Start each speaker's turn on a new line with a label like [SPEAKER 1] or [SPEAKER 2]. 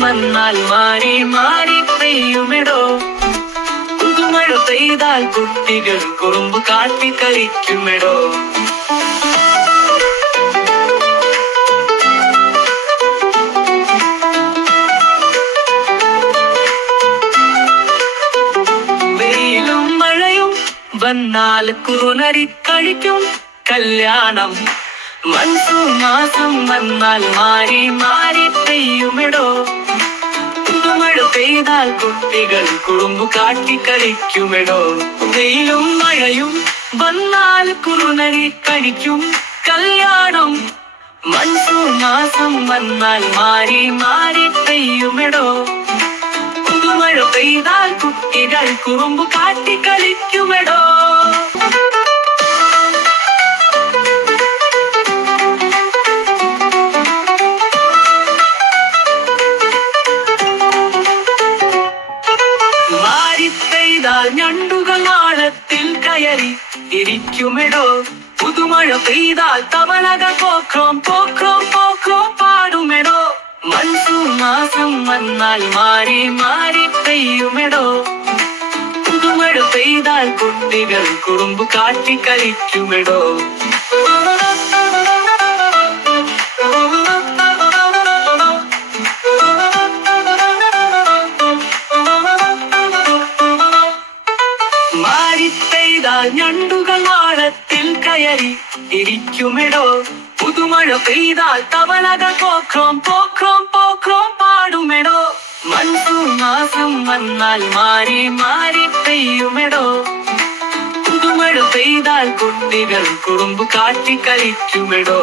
[SPEAKER 1] மன்னால் மாறி மாறி பெய்யுமிடோ. புதுமழை பெய்தால் குட்டிகள் குறும்பு காட்டி கழிக்குமிடோ വന്നാൽ കുറുനരി കഴിക്കും കല്യാണം. മൺസൂൺ മാസം വന്നാൽ മാറി മാറി പെയ്യുമിടോ. മഴ പെയ്താൽ കുട്ടികൾ കുടുംബ കാട്ടി കളിക്കുമിടോ. വെയിലും മഴയും വന്നാൽ കുറുനരി കഴിക്കും കല്യാണം. മൺസൂൺ മാസം വന്നാൽ മാറി മാറി പെയ്യുമെടോ. പുതുമഴ പെയ്താൽ കുട്ടികൾ കുറുമ്പ് കാട്ടി കളിക്കുമെടോ. പെയ്താൽ ഞണ്ടുകൾ ആഴത്തിൽ കയറി ഇരിക്കുമെടോ. പുതുമഴ പെയ്താൽ തവളകൾ പോക്രോം പോക്രോം പോക്രോം പാടുമെടോ. മൺസൂൺ മാസം വന്നാൽ മാറി മാറി പെയ്യുമെടോ പുതുമഴ പെയ്താൽ കുട്ടികൾ കുറുമ്പ് കാട്ടി കളിക്കുമെടോ മാറി പെയ്താൽ ഞണ്ടുകൾ ആഴത്തിൽ കയറി ഇരിക്കുമെടോ പുതുമഴ പെയ്താൽ തവളകൾ പോക്രോം പോക്രോം പോക്രോം പാടുമെടോ മൺസൂൺ മാസം വന്നാൽ മാറി മാറി പെയ്യുമെടോ. പുതുമഴ പെയ്താൽ കുട്ടികൾ കുടുംബ കാട്ടി കളിക്കുമെടോ.